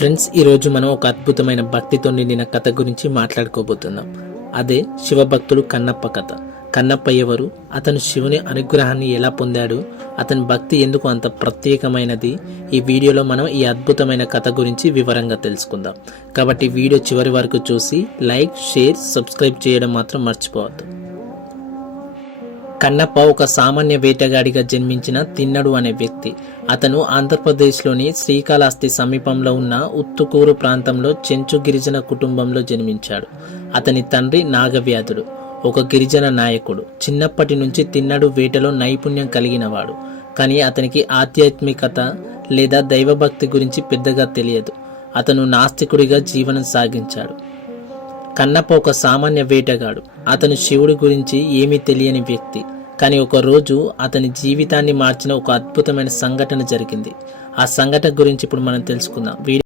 Friends, ఈరోజు మనం ఒక అద్భుతమైన భక్తితో నిండిన కథ గురించి మాట్లాడుకోబోతున్నాం. అదే శివభక్తుడు కన్నప్ప కథ. కన్నప్ప ఎవరు, అతను శివుని అనుగ్రహాన్ని ఎలా పొందాడు, అతని భక్తి ఎందుకు అంత ప్రత్యేకమైనది, ఈ వీడియోలో మనం ఈ అద్భుతమైన కథ గురించి వివరంగా తెలుసుకుందాం. కాబట్టి వీడియో చివరి వరకు చూసి లైక్, షేర్, సబ్స్క్రైబ్ చేయడం మాత్రం మర్చిపోవద్దు. కన్నప్ప ఒక సామాన్య వేటగాడిగా జన్మించిన తిన్నడు అనే వ్యక్తి. అతను ఆంధ్రప్రదేశ్లోని శ్రీకాళహస్తి సమీపంలో ఉన్న ఉత్తుకూరు ప్రాంతంలో చెంచు గిరిజన కుటుంబంలో జన్మించాడు. అతని తండ్రి నాగవ్యాధుడు, ఒక గిరిజన నాయకుడు. చిన్నప్పటి నుంచి తిన్నడు వేటలో నైపుణ్యం కలిగినవాడు. కానీ అతనికి ఆధ్యాత్మికత లేదా దైవభక్తి గురించి పెద్దగా తెలియదు. అతను నాస్తికుడిగా జీవనం సాగించాడు. కన్నప్ప ఒక సామాన్య వేటగాడు. అతను శివుడి గురించి ఏమీ తెలియని వ్యక్తి. కానీ ఒక రోజు అతని జీవితాన్ని మార్చిన ఒక అద్భుతమైన సంఘటన జరిగింది. ఆ సంఘటన గురించి ఇప్పుడు మనం తెలుసుకుందాం.